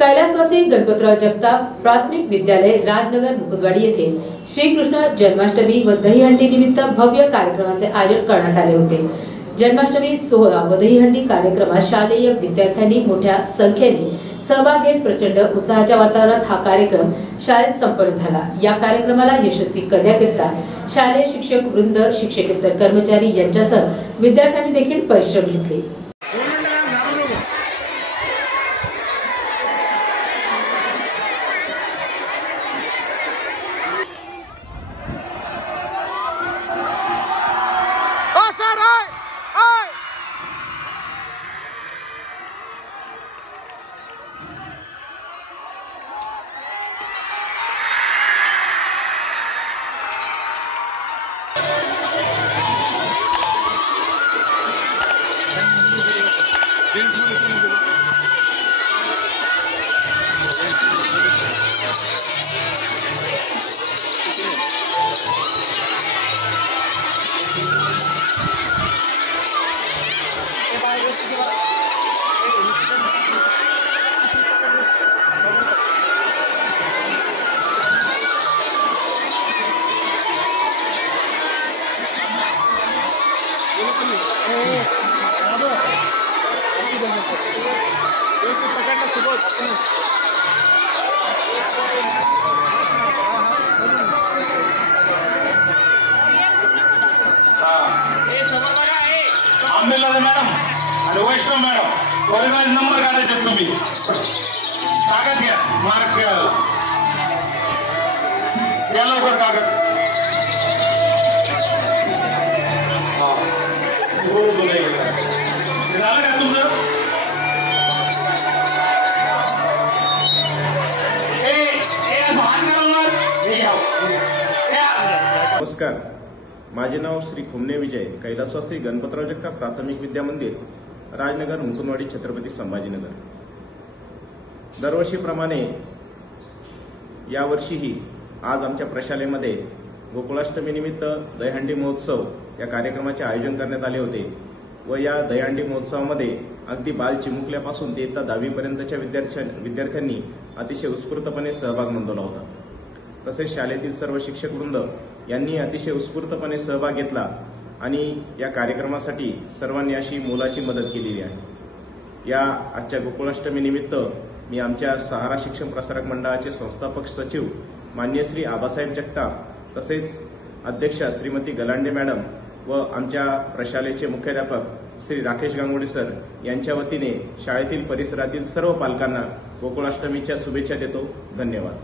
कैलासवासी गणपतराव जगताप प्राथमिक विद्यालय राजनगर मुकुंदवाडी येथे श्रीकृष्ण जन्माष्टमी व दहीहंडी निमित्त भव्य कार्यक्रमाचे आयोजन करण्यात आले होते. जन्माष्टमी सोहळा व दहीहंडी कार्यक्रमात शालेय विद्यार्थ्यांनी मोठ्या संख्येने सहभाग घेत प्रचंड उत्साहाच्या वातावरणात हा कार्यक्रम शाळेत संपन्न झाला. या कार्यक्रमाला यशस्वी करण्याकरिता शालेय शिक्षक वृंद शिक्षकेतर कर्मचारी यांच्यासह विद्यार्थ्यांनी देखील परिश्रम घेतले. Bye. व्यवस्थित सोबत असं आंबेला मॅडम आणि वैष्णव मॅडम परिवार नंबर काढायचे तुम्ही कागद घ्या मार्क घ्या घ्या लवकर कागद नमस्कार. माझे नाव श्री खुमने विजय कैलासवासी गणपतराव जगताप प्राथमिक विद्या मंदिर राजनगर मुकुंदवाडी छत्रपती संभाजीनगर. दरवर्षीप्रमाणे यावर्षीही आज आमच्या प्रशालेमध्ये गोकुळाष्टमीनिमित्त दहीहंडी महोत्सव या कार्यक्रमाचे आयोजन करण्यात आले होते व या दहीहंडी महोत्सवामध्ये अगदी बाल चिमुकल्यापासून ते इयत्ता दहावीपर्यंतच्या विद्यार्थ्यांनी अतिशय उत्स्फूर्तपणे सहभाग नोंदवला होता. तसेच शाळेतील सर्व शिक्षक वृंद यांनी अतिशय उत्स्फूर्तपणे सहभाग घेतला आणि या कार्यक्रमासाठी सर्वांनी अशी मोलाची मदत केलेली आहे. या आजच्या गोकुळाष्टमी निमित्त मी आमच्या सहारा शिक्षण प्रसारक मंडळाचे संस्थापक सचिव मान्य श्री आबासाहेब जगताप तसेच अध्यक्षा श्रीमती गलांडे मॅडम व आमच्या प्रशालेचे मुख्याध्यापक श्री राकेश गांगोडे सर यांच्या वतीने शाळेतील परिसरातील सर्व पालकांना गोकुळाष्टमीच्या शुभेच्छा देतो. धन्यवाद.